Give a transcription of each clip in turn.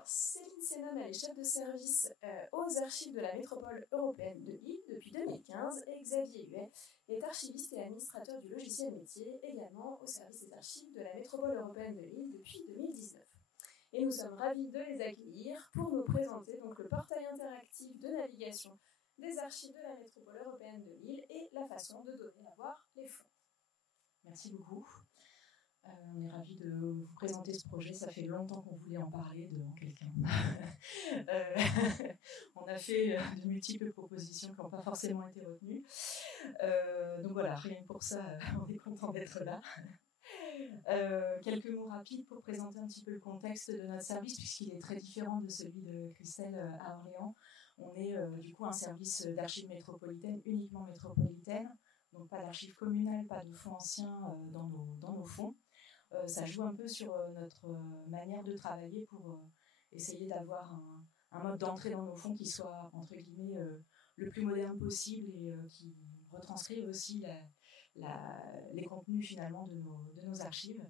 Alors, Céline Sénum, elle est chef de service aux archives de la métropole européenne de Lille depuis 2015 et Xavier Huet est archiviste et administrateur du logiciel métier, également au service des archives de la métropole européenne de Lille depuis 2019. Et nous sommes ravis de les accueillir pour nous présenter donc, le portail interactif de navigation des archives de la métropole européenne de Lille et la façon de donner à voir les fonds. Merci beaucoup. On est ravis de vous présenter ce projet. Ça fait longtemps qu'on voulait en parler devant quelqu'un. On a fait de multiples propositions qui n'ont pas forcément été retenues. Donc voilà, rien que pour ça, on est content d'être là. Quelques mots rapides pour présenter un petit peu le contexte de notre service, puisqu'il est très différent de celui de Christelle à Orléans. On est du coup un service d'archives métropolitaines, uniquement métropolitaines, donc pas d'archives communales, pas de fonds anciens dans nos fonds. Ça joue un peu sur notre manière de travailler pour essayer d'avoir un mode d'entrée dans nos fonds qui soit, entre guillemets, le plus moderne possible et qui retranscrit aussi les contenus finalement de nos archives.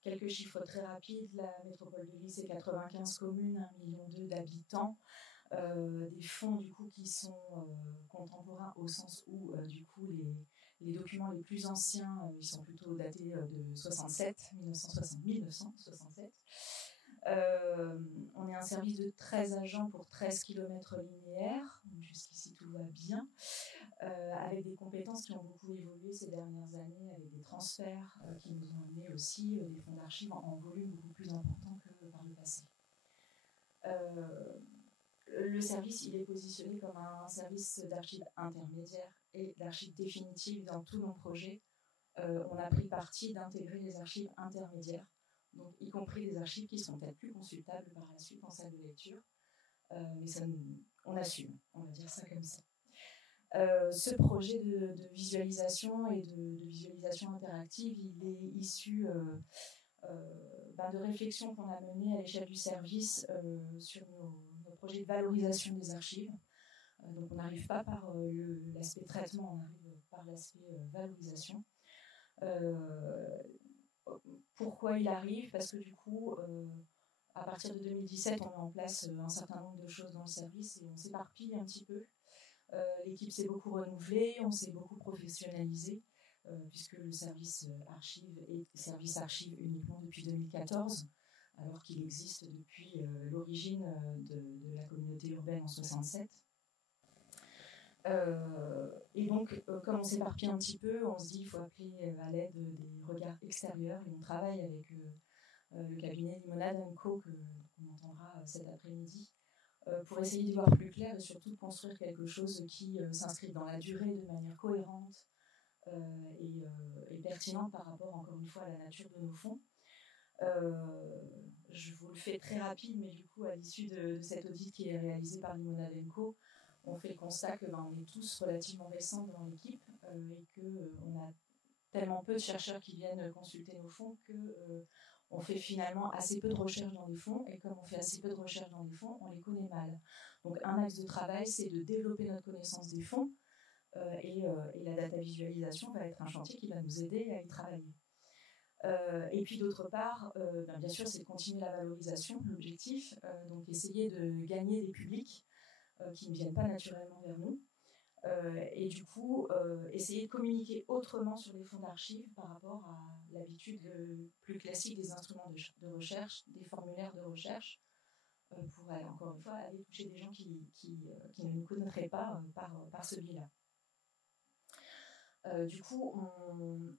Quelques chiffres très rapides. La métropole de Lille, c'est 95 communes, 1,2 million d'habitants. Des fonds du coup qui sont contemporains au sens où du coup les documents les plus anciens ils sont plutôt datés de 1967. On est un service de 13 agents pour 13 km linéaires, jusqu'ici tout va bien, avec des compétences qui ont beaucoup évolué ces dernières années, avec des transferts qui nous ont amené aussi des fonds d'archives en volume beaucoup plus important que par le passé. Le service, il est positionné comme un service d'archives intermédiaires et d'archives définitives dans tous nos projets. On a pris parti d'intégrer les archives intermédiaires, donc y compris des archives qui sont peut-être plus consultables par la suite en salle de lecture. Mais ça, on assume, on va dire ça comme ça. Ce projet de visualisation et de visualisation interactive, il est issu de réflexions qu'on a menées à l'échelle du service sur nos projets de valorisation des archives. Donc on n'arrive pas par l'aspect traitement, on arrive par l'aspect valorisation. Pourquoi il arrive? Parce que du coup, à partir de 2017, on met en place un certain nombre de choses dans le service et on s'éparpille un petit peu. L'équipe s'est beaucoup renouvelée, on s'est beaucoup professionnalisé, puisque le service archive est service archive uniquement depuis 2014, alors qu'il existe depuis l'origine de la communauté urbaine en 67. Et donc, comme on s'éparpille un petit peu, on se dit qu'il faut appeler à l'aide des regards extérieurs, et on travaille avec le cabinet Limonade & Co qu'on entendra cet après-midi, pour essayer d'y voir plus clair et surtout de construire quelque chose qui s'inscrit dans la durée de manière cohérente et pertinente par rapport, encore une fois, à la nature de nos fonds. Je vous le fais très rapide, mais du coup, à l'issue de cet audit qui est réalisé par Limonade & Co, on fait le constat que on est tous relativement récents dans l'équipe et qu'on a tellement peu de chercheurs qui viennent consulter nos fonds qu'on fait finalement assez peu de recherches dans les fonds, et comme on fait assez peu de recherches dans les fonds, on les connaît mal. Donc un axe de travail, c'est de développer notre connaissance des fonds, et la data visualisation va être un chantier qui va nous aider à y travailler. Et puis d'autre part, bien sûr, c'est de continuer la valorisation, l'objectif, donc essayer de gagner des publics qui ne viennent pas naturellement vers nous. Et du coup, essayer de communiquer autrement sur les fonds d'archives par rapport à l'habitude plus classique des instruments de recherche, des formulaires de recherche, pour encore une fois aller toucher des gens qui ne nous connaîtraient pas par ce biais-là. Du coup,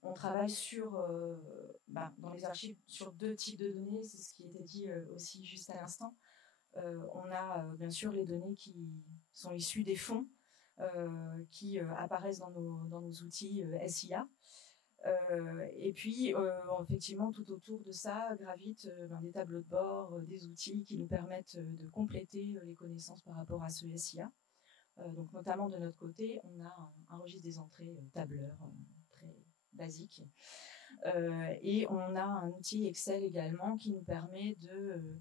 on travaille dans les archives sur deux types de données, c'est ce qui était dit aussi juste à l'instant. On a bien sûr les données qui sont issues des fonds, qui apparaissent dans nos outils SIA. Et puis, effectivement, tout autour de ça gravitent des tableaux de bord, des outils qui nous permettent de compléter les connaissances par rapport à ce SIA. Donc, notamment de notre côté, on a un registre des entrées tableur très basique. Et on a un outil Excel également qui nous permet de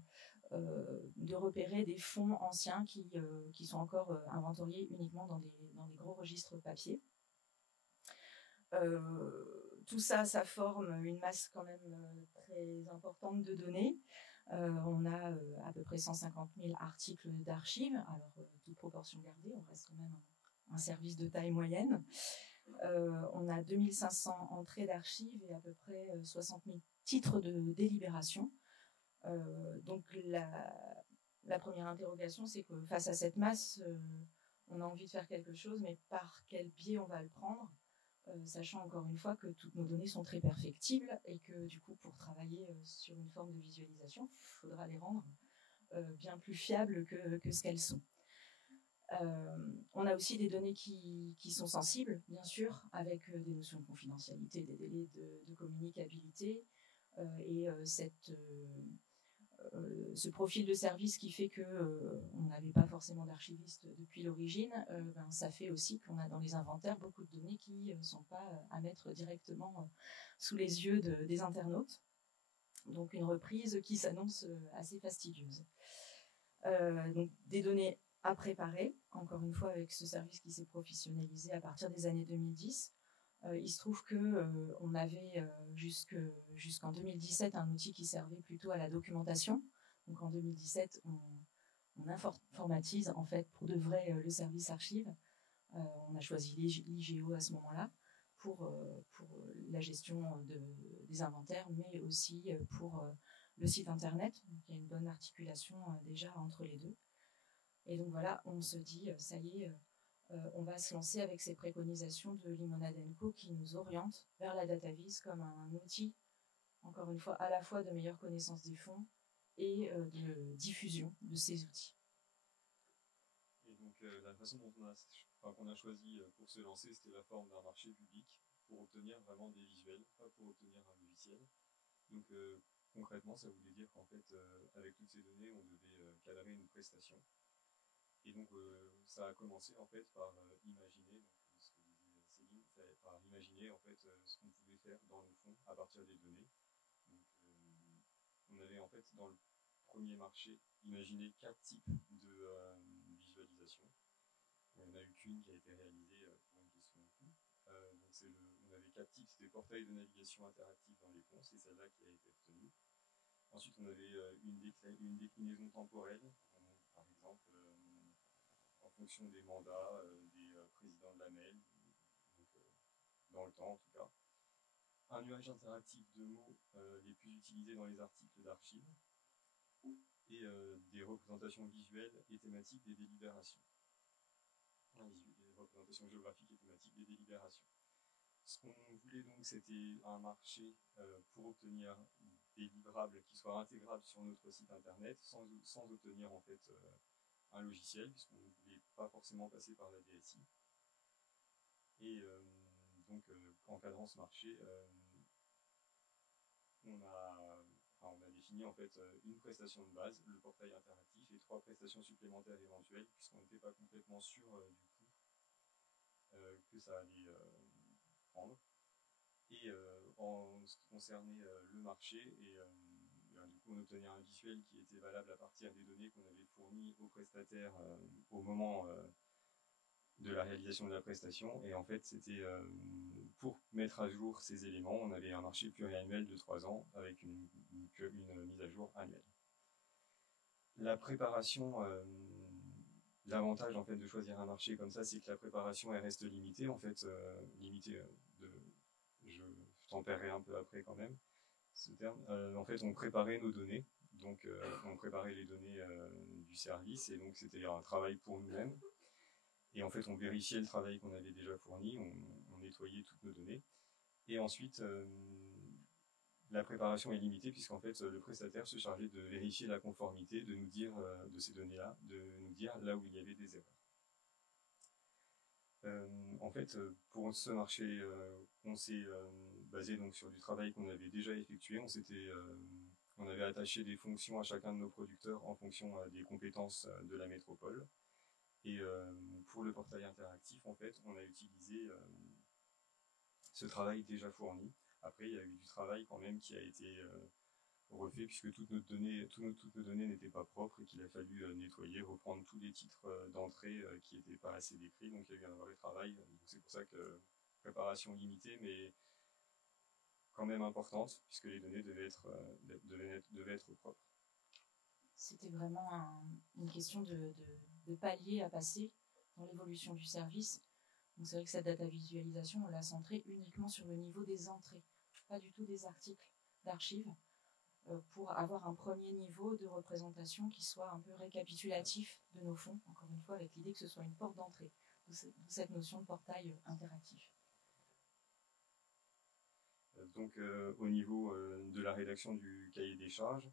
repérer des fonds anciens qui sont encore inventoriés uniquement dans des gros registres papier. Tout ça, ça forme une masse quand même très importante de données. On a à peu près 150 000 articles d'archives, alors toute proportion gardée, on reste quand même un service de taille moyenne. On a 2500 entrées d'archives et à peu près 60 000 titres de délibération. Donc la première interrogation, c'est que face à cette masse, on a envie de faire quelque chose, mais par quel biais on va le prendre, sachant encore une fois que toutes nos données sont très perfectibles et que du coup, pour travailler sur une forme de visualisation, il faudra les rendre bien plus fiables que ce qu'elles sont. On a aussi des données qui sont sensibles, bien sûr, avec des notions de confidentialité, des délais de communicabilité et ce profil de service qui fait qu'on n'avait pas forcément d'archiviste depuis l'origine, ça fait aussi qu'on a dans les inventaires beaucoup de données qui ne sont pas à mettre directement sous les yeux des internautes. Donc une reprise qui s'annonce assez fastidieuse. Donc des données à préparer, encore une fois avec ce service qui s'est professionnalisé à partir des années 2010. Il se trouve qu'on avait jusqu'en 2017 un outil qui servait plutôt à la documentation. Donc en 2017, on informatise en fait pour de vrai le service archive. On a choisi l'IGO à ce moment-là pour la gestion des inventaires, mais aussi pour le site internet. Donc il y a une bonne articulation déjà entre les deux. Et donc voilà, on se dit, ça y est, on va se lancer avec ces préconisations de Limonade & Co qui nous orientent vers la DataVis comme un outil, encore une fois, à la fois de meilleure connaissance des fonds et de diffusion de ces outils. Et donc la façon dont qu'on a choisi pour se lancer, c'était la forme d'un marché public pour obtenir vraiment des visuels, pas pour obtenir un logiciel. Donc concrètement, ça voulait dire qu'en fait, avec toutes ces données, on devait cadrer une prestation. Et donc, ça a commencé en fait par imaginer, donc, ce que disait Céline, par imaginer en fait ce qu'on pouvait faire dans le fond à partir des données. Donc, on avait en fait dans le premier marché imaginé 4 types de visualisation. Il n'y en a eu qu'une qui a été réalisée pour une question de coût. Donc on avait 4 types, c'était portail de navigation interactive dans les ponts, c'est celle-là qui a été retenue. Ensuite, on avait une déclinaison temporelle, par exemple en fonction des mandats des présidents de l'AMEL, donc dans le temps en tout cas. Un nuage interactif de mots les plus utilisés dans les articles d'archives et des représentations visuelles et thématiques des délibérations. Des représentations géographiques et thématiques des délibérations. Ce qu'on voulait donc, c'était un marché pour obtenir des livrables qui soient intégrables sur notre site internet sans obtenir en fait un logiciel, puisqu'on ne voulait pas forcément passer par la DSI. Et donc, encadrant ce marché, on a défini en fait une prestation de base, le portail interactif, et 3 prestations supplémentaires éventuelles, puisqu'on n'était pas complètement sûr du coût que ça allait prendre. Et en ce qui concernait le marché, du coup on obtenait un visuel qui était valable à partir des données qu'on avait fournies aux prestataires au moment de la réalisation de la prestation. Et en fait, c'était pour mettre à jour ces éléments, on avait un marché pluriannuel de 3 ans avec une mise à jour annuelle. La préparation, l'avantage en fait de choisir un marché comme ça, c'est que la préparation elle reste limitée, en fait, je tempérerai un peu après quand même ce terme. En fait, on préparait nos données, donc on préparait les données du service, et donc c'était un travail pour nous-mêmes. Et en fait, on vérifiait le travail qu'on avait déjà fourni, on nettoyait toutes nos données. Et ensuite, la préparation est limitée, puisqu'en fait, le prestataire se chargeait de vérifier la conformité, de nous dire, de ces données-là, de nous dire là où il y avait des erreurs. En fait, pour ce marché, on s'est basé donc sur du travail qu'on avait déjà effectué. On avait attaché des fonctions à chacun de nos producteurs en fonction des compétences de la métropole. Et pour le portail interactif, en fait, on a utilisé ce travail déjà fourni. Après, il y a eu du travail quand même qui a été refait, puisque toutes nos données n'étaient pas propres et qu'il a fallu nettoyer, reprendre tous les titres d'entrée qui n'étaient pas assez décrits. Donc il y a eu un vrai travail. C'est pour ça que préparation limitée, mais quand même importante, puisque les données devaient être propres. c'était vraiment une question de palier à passer dans l'évolution du service. Donc c'est vrai que cette data visualisation, on l'a centrée uniquement sur le niveau des entrées, pas du tout des articles d'archives, pour avoir un premier niveau de représentation qui soit un peu récapitulatif de nos fonds, encore une fois avec l'idée que ce soit une porte d'entrée, d'où cette notion de portail interactif. Donc au niveau de la rédaction du cahier des charges,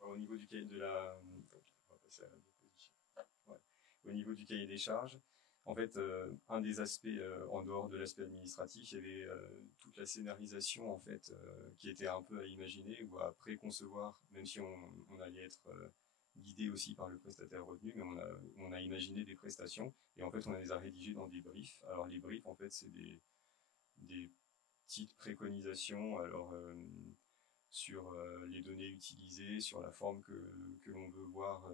au niveau du cahier de la... On va passer à la diapositive. Ouais. Au niveau du cahier des charges, en fait, un des aspects, en dehors de l'aspect administratif, il y avait toute la scénarisation en fait, qui était un peu à imaginer ou à préconcevoir, même si on allait être guidé aussi par le prestataire retenu, mais on a imaginé des prestations et en fait on les a rédigées dans des briefs. Alors les briefs, en fait, c'est des petites préconisations. Alors sur les données utilisées, sur la forme que l'on veut voir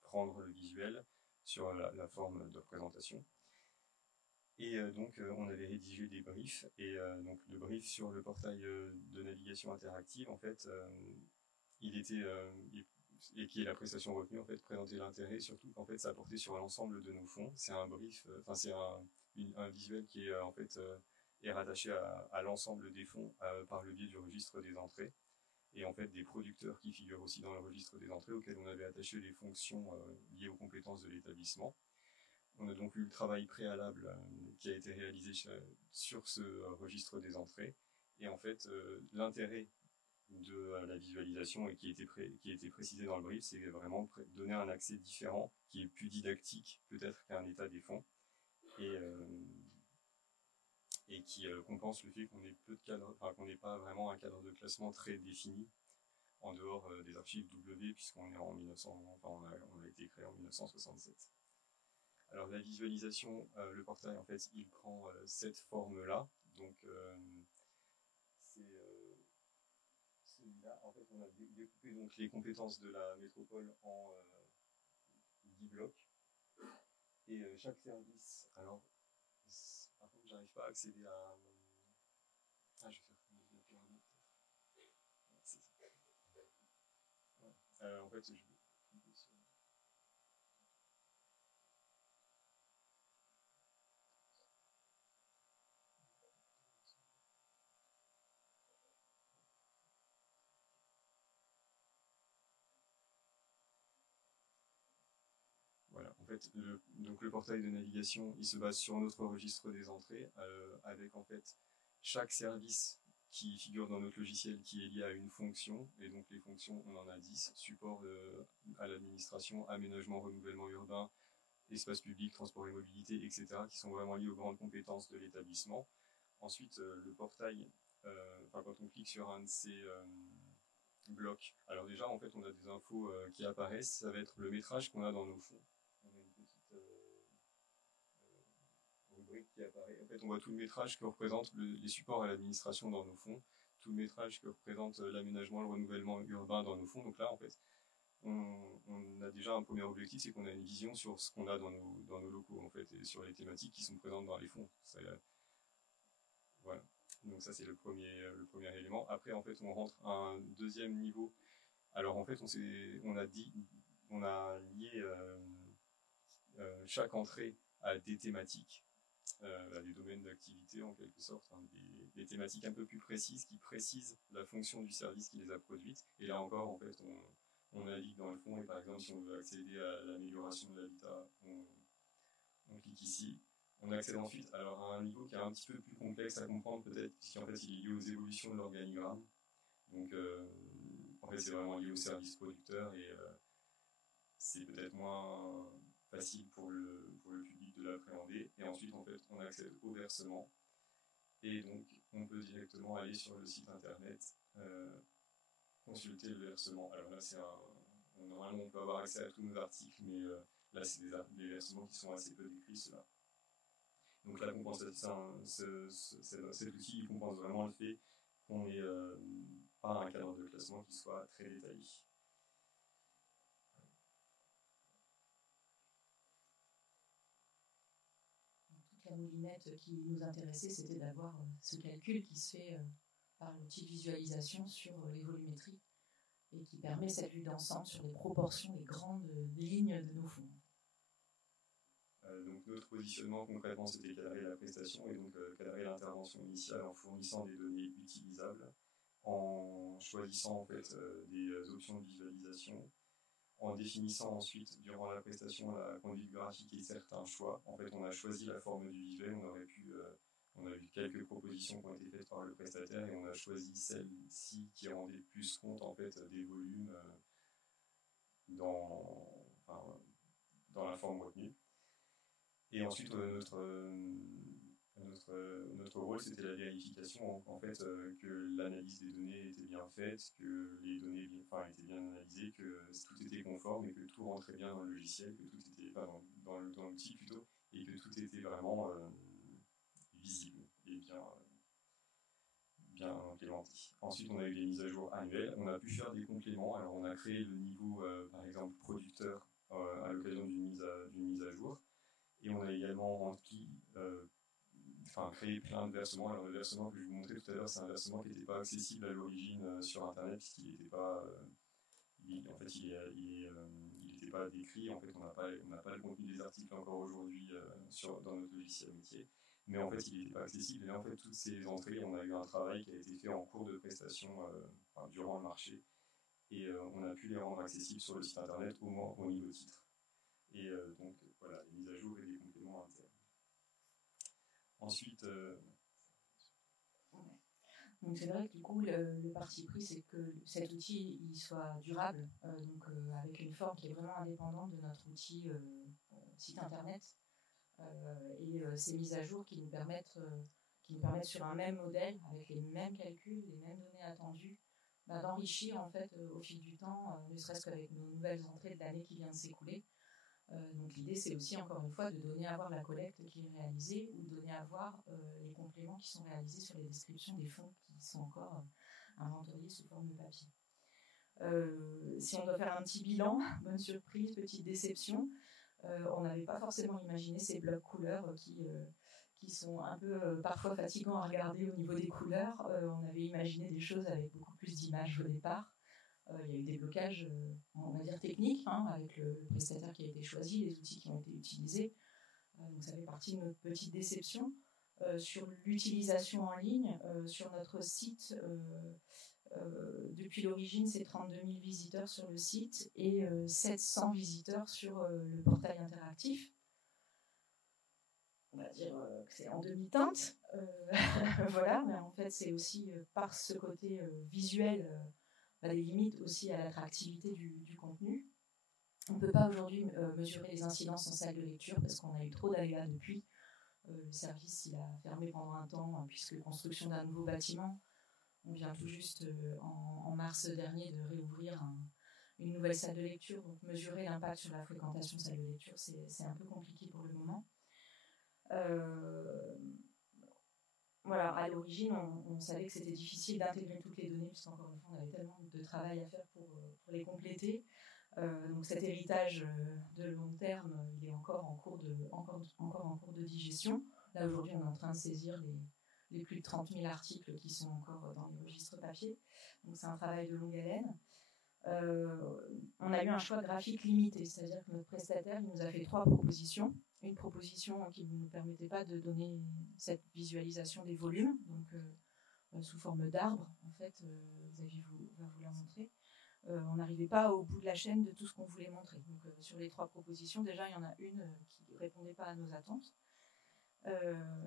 prendre le visuel, sur la forme de représentation. Et donc on avait rédigé des briefs, et donc le brief sur le portail de navigation interactive, en fait, il était, et qui est la prestation retenue, en fait, présenter l'intérêt, surtout qu'en fait ça portait sur l'ensemble de nos fonds. C'est un brief, enfin c'est un visuel qui est en fait est rattaché à l'ensemble des fonds par le biais du registre des entrées. Et en fait des producteurs qui figurent aussi dans le registre des entrées auxquels on avait attaché les fonctions liées aux compétences de l'établissement. On a donc eu le travail préalable qui a été réalisé sur ce registre des entrées. Et en fait, l'intérêt de la visualisation et qui était précisé dans le brief, c'est vraiment donner un accès différent, qui est plus didactique peut-être qu'un état des fonds, et qui compense le fait qu'on ait peu de cadres, enfin, qu'on n'ait pas vraiment un cadre de classement très défini en dehors des archives W, puisqu'on est en 1900, enfin, on a été créé en 1967. Alors la visualisation, le portail, en fait, il prend cette forme-là. Donc c'est celui-là. En fait, on a découpé donc les compétences de la métropole en 10 blocs. Et chaque service, alors par contre, j'arrive pas à accéder à... Ah, je vais faire la pyramide peut-être. C'est ça. Ouais. En fait, je... Voilà, en fait, donc le portail de navigation, il se base sur notre registre des entrées, avec en fait chaque service qui figure dans notre logiciel qui est lié à une fonction, et donc les fonctions, on en a 10, support à l'administration, aménagement, renouvellement urbain, espace public, transport et mobilité, etc., qui sont vraiment liés aux grandes compétences de l'établissement. Ensuite, le portail, quand on clique sur un de ces blocs, alors déjà, en fait, on a des infos qui apparaissent, ça va être le métrage qu'on a dans nos fonds. On a une petite rubrique qui apparaît. En fait, on voit tout le métrage que représente les supports à l'administration dans nos fonds, tout le métrage que représente l'aménagement, le renouvellement urbain dans nos fonds. Donc là, en fait, on a déjà un premier objectif, c'est qu'on a une vision sur ce qu'on a dans nos locaux, en fait, et sur les thématiques qui sont présentes dans les fonds. Voilà. Donc ça, c'est le premier élément. Après, en fait, on rentre à un deuxième niveau. Alors, en fait, on a lié chaque entrée à des thématiques, à des domaines d'activité, en quelque sorte, hein, des thématiques un peu plus précises qui précisent la fonction du service qui les a produites. Et là encore, en fait, on navigue dans le fond, et par exemple, si on veut accéder à l'amélioration de l'habitat, on clique ici. On accède ensuite alors, à un niveau qui est un petit peu plus complexe à comprendre peut-être, puisqu'en fait il est lié aux évolutions de l'organigramme. Donc en fait c'est vraiment lié au service producteur, et c'est peut-être moins facile pour le public de l'appréhender. Et ensuite en fait on accède au versement, et donc on peut directement aller sur le site internet, consulter le versement. Alors là normalement on peut avoir accès à tous nos articles, mais là c'est des versements qui sont assez peu décrits, ceux-là. Donc la compensation, cet outil il compense vraiment le fait qu'on n'ait pas un cadre de classement qui soit très détaillé. moulinette qui nous intéressait, c'était d'avoir ce calcul qui se fait par l'outil de visualisation sur les volumétries et qui permet cette vue d'ensemble sur les proportions, les grandes lignes de nos fonds. Donc notre positionnement concrètement c'était cadrer la prestation et donc cadrer l'intervention initiale en fournissant des données utilisables, en choisissant en fait des options de visualisation, en définissant ensuite durant la prestation la conduite graphique et certains choix. En fait on a choisi la forme du visuel, on a eu quelques propositions qui ont été faites par le prestataire et on a choisi celle-ci qui rendait plus compte en fait des volumes dans la forme retenue. Et ensuite, notre rôle, c'était la vérification, en fait, que l'analyse des données était bien faite, que les données étaient bien analysées, que tout était conforme et que tout rentrait bien dans le logiciel, que tout était dans l'outil plutôt, et que tout était vraiment visible et bien implémenté. Ensuite, on a eu les mises à jour annuelles. On a pu faire des compléments. Alors, on a créé le niveau, par exemple, producteur à l'occasion d'une mise à jour. Et on a également créé plein de versements. Alors le versement que je vous montrais tout à l'heure, c'est un versement qui n'était pas accessible à l'origine sur Internet, puisqu'il n'était pas, il n'était pas décrit. En fait, on n'a pas le contenu des articles encore aujourd'hui dans notre logiciel métier. Mais en fait, il n'était pas accessible. Et en fait, toutes ces entrées, on a eu un travail qui a été fait en cours de prestation durant le marché. Et on a pu les rendre accessibles sur le site Internet, au moins au niveau titre. Et donc, voilà, les mises à jour et les compléments internes. Ensuite... Donc c'est vrai que du coup, le parti pris, c'est que cet outil il soit durable, avec une forme qui est vraiment indépendante de notre outil site Internet. Et ces mises à jour qui nous permettent sur un même modèle, avec les mêmes calculs, les mêmes données attendues, d'enrichir en fait au fil du temps, ne serait-ce qu'avec nos nouvelles entrées de l'année qui vient de s'écouler. Donc l'idée c'est aussi encore une fois de donner à voir la collecte qui est réalisée ou de donner à voir les compléments qui sont réalisés sur les descriptions des fonds qui sont encore inventoriés sous forme de papier. Si on doit faire un petit bilan, bonne surprise, petite déception, on n'avait pas forcément imaginé ces blocs couleurs qui sont un peu parfois fatigants à regarder au niveau des couleurs. On avait imaginé des choses avec beaucoup plus d'images au départ. Il y a eu des blocages, on va dire techniques, avec le prestataire qui a été choisi, les outils qui ont été utilisés. Donc ça fait partie de notre petite déception. Sur l'utilisation en ligne, sur notre site, depuis l'origine, c'est 32 000 visiteurs sur le site et 700 visiteurs sur le portail interactif. On va dire que c'est en demi-teinte. Voilà, mais en fait, c'est aussi par ce côté visuel des limites aussi à l'attractivité du contenu. On ne peut pas aujourd'hui mesurer les incidences en salle de lecture parce qu'on a eu trop d'aléas depuis. Le service il a fermé pendant un temps puisque construction d'un nouveau bâtiment. On vient tout juste en mars dernier de réouvrir une nouvelle salle de lecture. Donc mesurer l'impact sur la fréquentation de salle de lecture, c'est un peu compliqué pour le moment. Voilà, à l'origine, on savait que c'était difficile d'intégrer toutes les données, puisqu'encore une fois, on avait tellement de travail à faire pour les compléter. Donc cet héritage de long terme, il est encore en cours de digestion. Là, aujourd'hui, on est en train de saisir les plus de 30 000 articles qui sont encore dans les registres papier. Donc c'est un travail de longue haleine. On a eu un choix graphique limité, c'est-à-dire que notre prestataire il nous a fait 3 propositions. Une proposition qui ne nous permettait pas de donner cette visualisation des volumes, donc sous forme d'arbre, en fait, Xavier va vous la montrer. On n'arrivait pas au bout de la chaîne de tout ce qu'on voulait montrer. Donc sur les 3 propositions, déjà il y en a une qui ne répondait pas à nos attentes.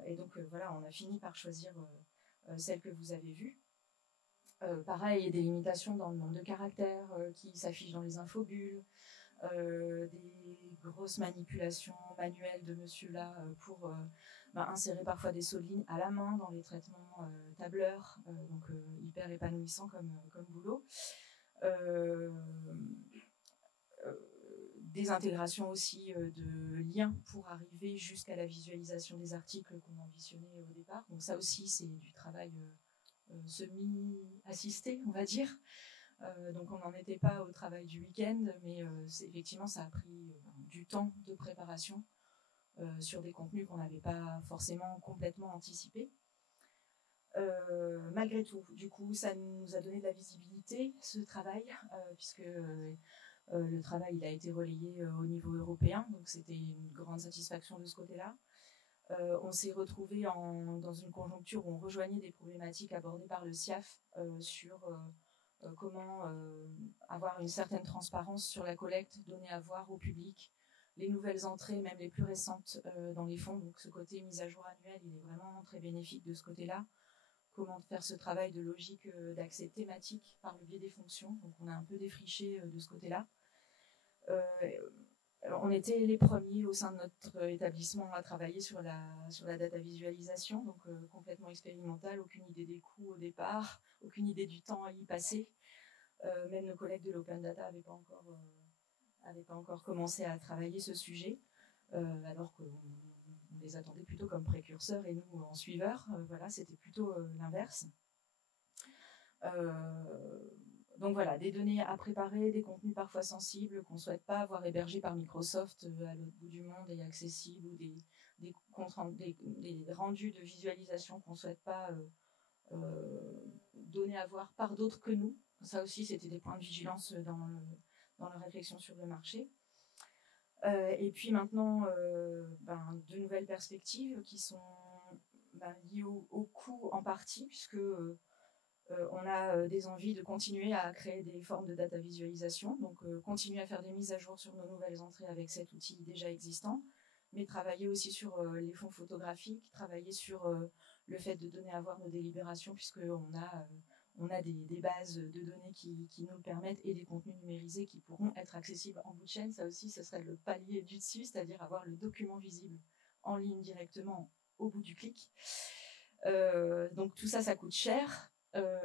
Et donc voilà, on a fini par choisir celle que vous avez vue. Pareil, il y a des limitations dans le nombre de caractères qui s'affichent dans les infobulles, des grosses manipulations manuelles de monsieur là pour insérer parfois des solides à la main dans les traitements tableurs, donc hyper épanouissant comme boulot. Des intégrations aussi de liens pour arriver jusqu'à la visualisation des articles qu'on ambitionnait au départ. Donc ça aussi, c'est du travail semi-assisté, on va dire. Donc on n'en était pas au travail du week-end, mais effectivement, ça a pris du temps de préparation sur des contenus qu'on n'avait pas forcément complètement anticipés. Malgré tout, du coup, ça nous a donné de la visibilité, ce travail, puisque le travail il a été relayé au niveau européen, donc c'était une grande satisfaction de ce côté-là. On s'est retrouvé dans une conjoncture où on rejoignait des problématiques abordées par le SIAF sur comment avoir une certaine transparence sur la collecte, donner à voir au public les nouvelles entrées, même les plus récentes dans les fonds. Donc ce côté mise à jour annuelle, il est vraiment très bénéfique de ce côté-là. Comment faire ce travail de logique d'accès thématique par le biais des fonctions. Donc on a un peu défriché de ce côté-là. On était les premiers au sein de notre établissement à travailler sur la data visualisation, donc complètement expérimental, aucune idée des coûts au départ, aucune idée du temps à y passer. Même nos collègues de l'Open Data n'avaient pas encore commencé à travailler ce sujet, alors qu'on les attendait plutôt comme précurseurs et nous en suiveurs. Voilà, c'était plutôt l'inverse. Donc voilà, des données à préparer, des contenus parfois sensibles qu'on ne souhaite pas avoir hébergés par Microsoft à l'autre bout du monde et accessibles, ou des rendus de visualisation qu'on ne souhaite pas donner à voir par d'autres que nous. Ça aussi, c'était des points de vigilance dans la réflexion sur le marché. Et puis maintenant, de nouvelles perspectives qui sont liées au coût en partie, puisque on a des envies de continuer à créer des formes de data visualisation, donc continuer à faire des mises à jour sur nos nouvelles entrées avec cet outil déjà existant, mais travailler aussi sur les fonds photographiques, travailler sur le fait de donner à voir nos délibérations, puisqu'on a des bases de données qui nous le permettent et des contenus numérisés qui pourront être accessibles en bout de chaîne. Ça aussi, ce serait le palier du dessus, c'est-à-dire avoir le document visible en ligne directement au bout du clic. Donc tout ça, ça coûte cher.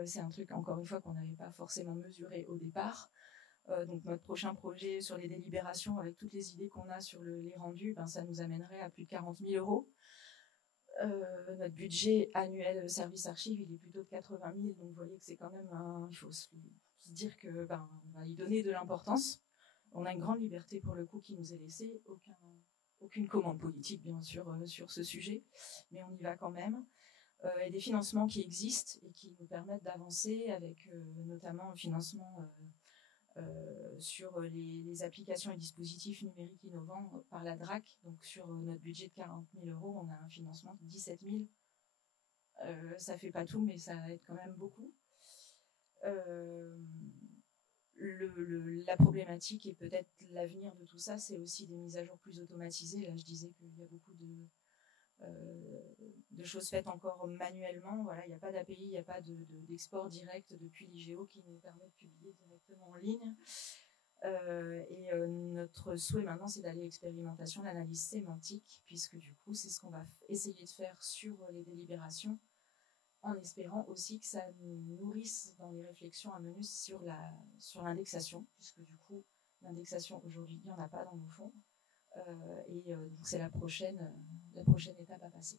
C'est un truc, encore une fois, qu'on n'avait pas forcément mesuré au départ. Donc notre prochain projet sur les délibérations, avec toutes les idées qu'on a sur les rendus, ça nous amènerait à plus de 40 000 €. Notre budget annuel service archive, il est plutôt de 80 000, donc vous voyez que c'est quand même il faut se dire que on va y donner de l'importance. On a une grande liberté pour le coup qui nous est laissée, aucune commande politique bien sûr sur ce sujet, mais on y va quand même. Et des financements qui existent et qui nous permettent d'avancer, avec notamment un financement sur les applications et dispositifs numériques innovants par la DRAC. Donc sur notre budget de 40 000 €, on a un financement de 17 000. Ça fait pas tout, mais ça aide quand même beaucoup. La problématique et peut-être l'avenir de tout ça, c'est aussi des mises à jour plus automatisées. Là, je disais qu'il y a beaucoup de choses faites encore manuellement. Voilà, il n'y a pas d'API, il n'y a pas d'export direct depuis l'IGO qui nous permet de publier directement en ligne. Notre souhait maintenant, c'est d'aller expérimentation, l'analyse sémantique, puisque du coup, c'est ce qu'on va essayer de faire sur les délibérations, en espérant aussi que ça nous nourrisse dans les réflexions à mener sur l'indexation, puisque du coup, l'indexation aujourd'hui, il n'y en a pas dans nos fonds. Donc c'est la prochaine étape à passer.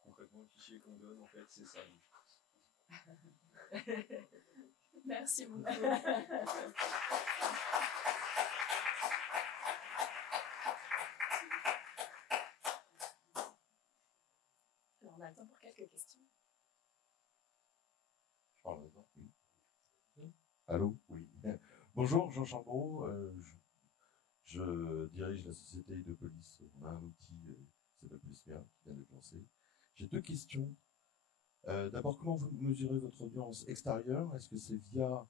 Concrètement, le fichier qu'on donne, en fait, c'est ça. Merci beaucoup. Alors, on a le temps pour quelques questions. Je parle maintenant, oui. Allô, oui. Bonjour, Jean Chambeau. Je dirige la société de police. On a un outil qui s'appelle Plusmia, qui vient d'être lancé. J'ai deux questions. D'abord, comment vous mesurez votre audience extérieure? Est-ce que c'est via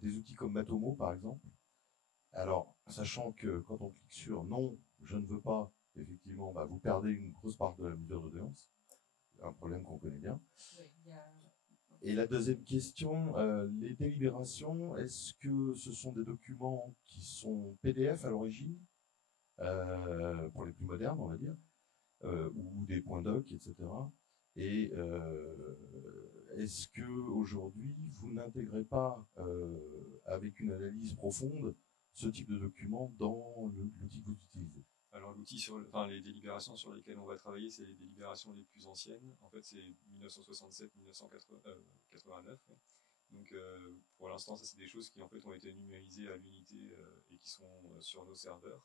des outils comme Matomo, par exemple? Alors, sachant que quand on clique sur non, je ne veux pas, effectivement, vous perdez une grosse part de la mesure d'audience. Un problème qu'on connaît bien. Oui, Et la deuxième question, les délibérations, est-ce que ce sont des documents qui sont PDF à l'origine, pour les plus modernes, on va dire, ou des points doc, etc. Et est-ce que aujourd'hui vous n'intégrez pas, avec une analyse profonde, ce type de document dans l'outil que vous utilisez? Alors les délibérations sur lesquelles on va travailler, c'est les délibérations les plus anciennes. En fait, c'est 1967-1989. Donc pour l'instant, ça c'est des choses qui en fait ont été numérisées à l'unité et qui sont sur nos serveurs.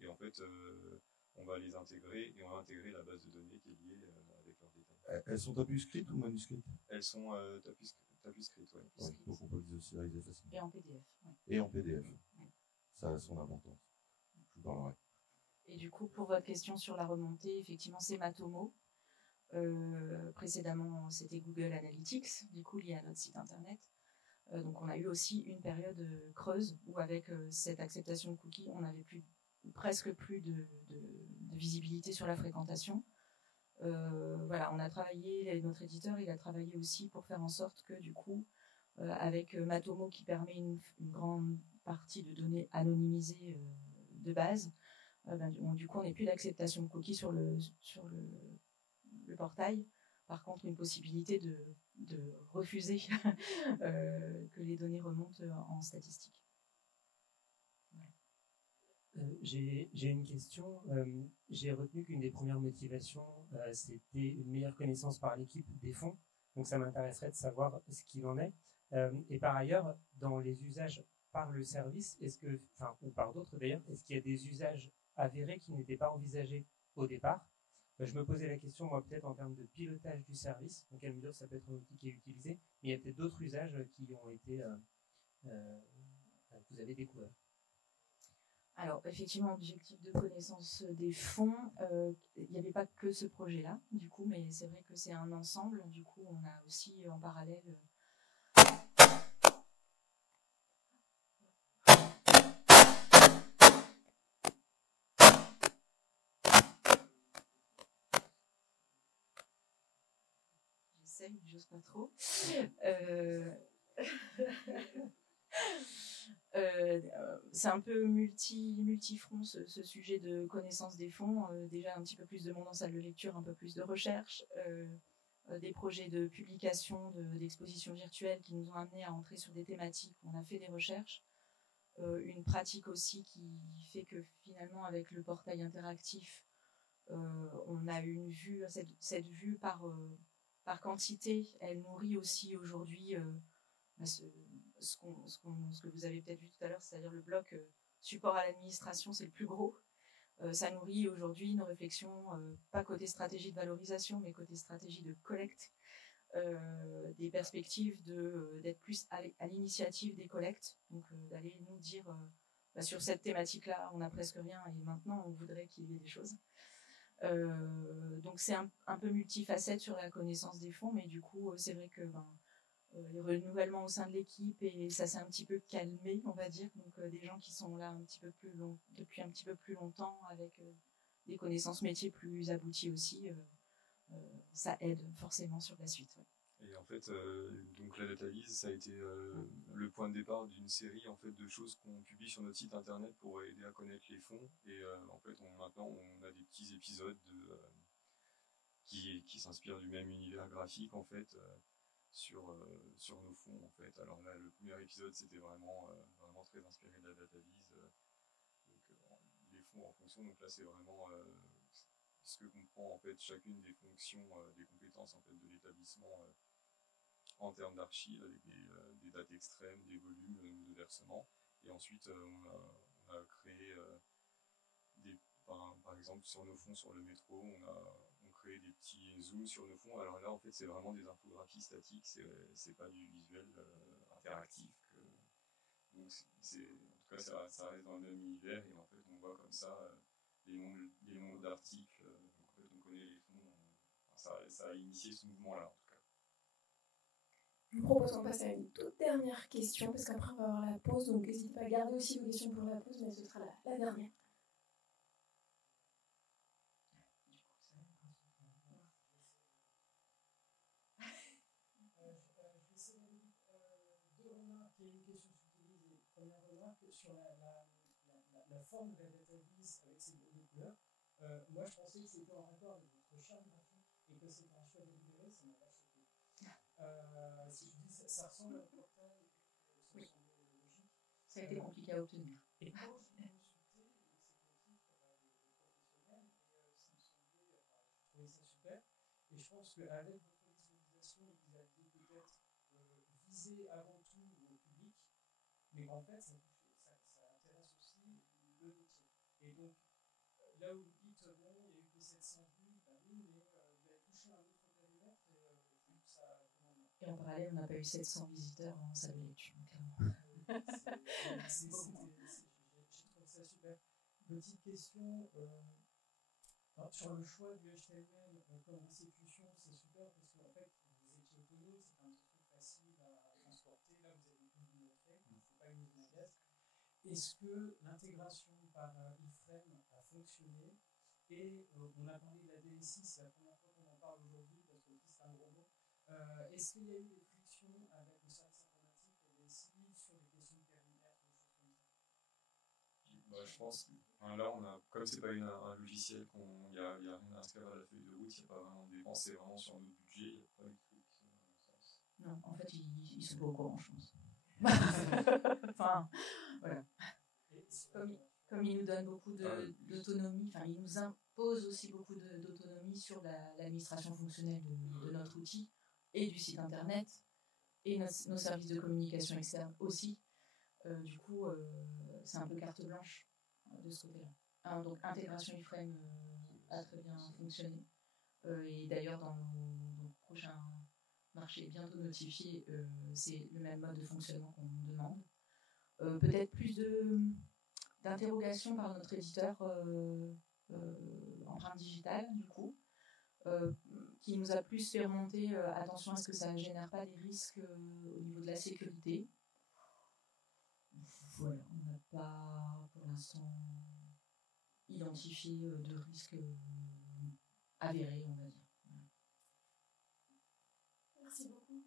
Et en fait, on va les intégrer et on va intégrer la base de données qui est liée avec leurs détails. Elles sont tapuscrites ou manuscrites? Elles sont tapuscrites, oui. Ouais, donc on peut les oscillariser facilement. Et en PDF. Ouais. Et en PDF. Ouais. Ça a son importance. Je vous parlerai. Et du coup, pour votre question sur la remontée, effectivement, c'est Matomo. Précédemment, c'était Google Analytics, du coup, lié à notre site internet. Donc, on a eu aussi une période creuse où, avec cette acceptation de cookies, on n'avait presque plus de visibilité sur la fréquentation. Voilà, on a travaillé, notre éditeur, il a travaillé aussi pour faire en sorte que, du coup, avec Matomo qui permet une grande partie de données anonymisées de base, du coup, on n'est plus d'acceptation de cookies sur le portail. Par contre, une possibilité de refuser que les données remontent en statistique. Voilà. J'ai une question. J'ai retenu qu'une des premières motivations, c'était une meilleure connaissance par l'équipe des fonds. Donc, ça m'intéresserait de savoir ce qu'il en est. Et par ailleurs, dans les usages par le service, ou par d'autres d'ailleurs, est-ce qu'il y a des usages avérés qui n'étaient pas envisagés au départ? Je me posais la question, moi, peut-être en termes de pilotage du service, dans quelle mesure ça peut être un outil qui est utilisé, mais il y a peut-être d'autres usages qui ont été, que vous avez découverts. Alors, effectivement, objectif de connaissance des fonds, il n'y avait pas que ce projet-là, du coup, mais c'est vrai que c'est un ensemble. Du coup, on a aussi en parallèle... J'ose pas trop. C'est un peu multifront ce sujet de connaissance des fonds. Déjà un petit peu plus de monde en salle de lecture, un peu plus de recherche, des projets de publication, d'exposition virtuelle qui nous ont amenés à entrer sur des thématiques où on a fait des recherches. Une pratique aussi qui fait que finalement avec le portail interactif, on a une vue, cette vue par quantité, elle nourrit aussi aujourd'hui ce que vous avez peut-être vu tout à l'heure, c'est-à-dire le bloc support à l'administration, c'est le plus gros. Ça nourrit aujourd'hui nos réflexions, pas côté stratégie de valorisation, mais côté stratégie de collecte, des perspectives d'être plus à l'initiative des collectes, donc d'aller nous dire sur cette thématique-là, on n'a presque rien et maintenant on voudrait qu'il y ait des choses. Donc c'est un peu multifacette sur la connaissance des fonds, mais du coup c'est vrai que les renouvellements au sein de l'équipe et ça s'est un petit peu calmé, on va dire. Donc des gens qui sont là depuis un petit peu plus longtemps avec des connaissances métiers plus abouties aussi, ça aide forcément sur la suite. Ouais. Et en fait, donc la DataVis, ça a été le point de départ d'une série en fait de choses qu'on publie sur notre site internet pour aider à connaître les fonds. Et en fait, maintenant, on a des petits épisodes qui s'inspirent du même univers graphique en fait sur nos fonds en fait. Alors là, le premier épisode, c'était vraiment très inspiré de la DataVis. Donc les fonds en fonction. Donc là, c'est vraiment ce que comprend en fait chacune des fonctions, des compétences en fait de l'établissement. En termes d'archives, avec des dates extrêmes, des volumes de versement. Et ensuite, on a créé par exemple, sur nos fonds, sur le métro, on crée des petits zooms sur nos fonds. Alors là, en fait, c'est vraiment des infographies statiques, c'est pas du visuel interactif. Donc, en tout cas, ça reste dans le même univers. Et en fait, on voit comme ça les noms d'articles. Donc, en fait, on connaît les fonds. Ça a initié ce mouvement-là. Je vous propose qu'on passe à une toute dernière question, parce qu'après on va avoir la pause, donc n'hésitez pas à garder aussi vos questions pour la pause, mais ce sera la dernière. Deux remarques et une question utilisée. Première remarque sur la forme de la DataVis avec ses deux couleurs. Moi, je pensais que c'était en rapport avec votre charte graphique et que c'était un choix délibéré, ça m'a pas choqué. Si je dis ça ressemble à un portail, ça semble logique. Ça a été compliqué à obtenir. Et quand je l'ai consulté, et que c'est motif des professionnels, et ça me semblait, je trouvais ça super. Et je pense qu'avec votre visualisation, vous aviez peut-être visé avant tout le public, mais en fait, ça intéresse aussi le métier. Et donc, là où vous dites, bon, il n'y a eu que 700 vues, bah oui, mais vous avez touché un autre périmètre et vu que ça. Et en parallèle, on n'a pas eu 700 visiteurs en salle de lecture, clairement. Je trouve ça super. Petite question sur le choix du HTML comme institution, c'est super parce qu'en fait, vous étiez autonome, c'est un truc facile à transporter. Là, vous avez tout le fait, c'est pas une mise magasin. Est-ce que l'intégration par iframe a fonctionné? Et on a parlé de la DSI, c'est la première fois qu'on en parle aujourd'hui parce que c'est un gros mot. Est-ce qu'il y a eu des frictions avec le service informatique de la DSI sur des questions de périmètre, des choses comme ça? Je pense que là, comme c'est pas un logiciel, il n'y a rien à inscrire à la feuille de route, il n'y a pas vraiment de dépenses, c'est vraiment sur notre budget, il n'y a pas eu de friction dans ce sens. Non, en fait, ils sont pas au courant, je pense. Enfin, voilà. Comme il nous donne beaucoup d'autonomie, enfin, il nous impose aussi beaucoup d'autonomie sur l'administration fonctionnelle de notre outil et du site internet et nos services de communication externe aussi. Du coup, c'est un peu carte blanche de ce côté-là. Donc, intégration iframe a très bien fonctionné. Et d'ailleurs, dans nos prochains marchés bientôt notifiés, c'est le même mode de fonctionnement qu'on nous demande. Peut-être plus d'interrogations par notre éditeur empreinte digitale, du coup, qui nous a plus fait remonter attention à ce que ça ne génère pas des risques au niveau de la sécurité. Voilà, on n'a pas pour l'instant identifié de risques avérés, on va dire. Merci beaucoup.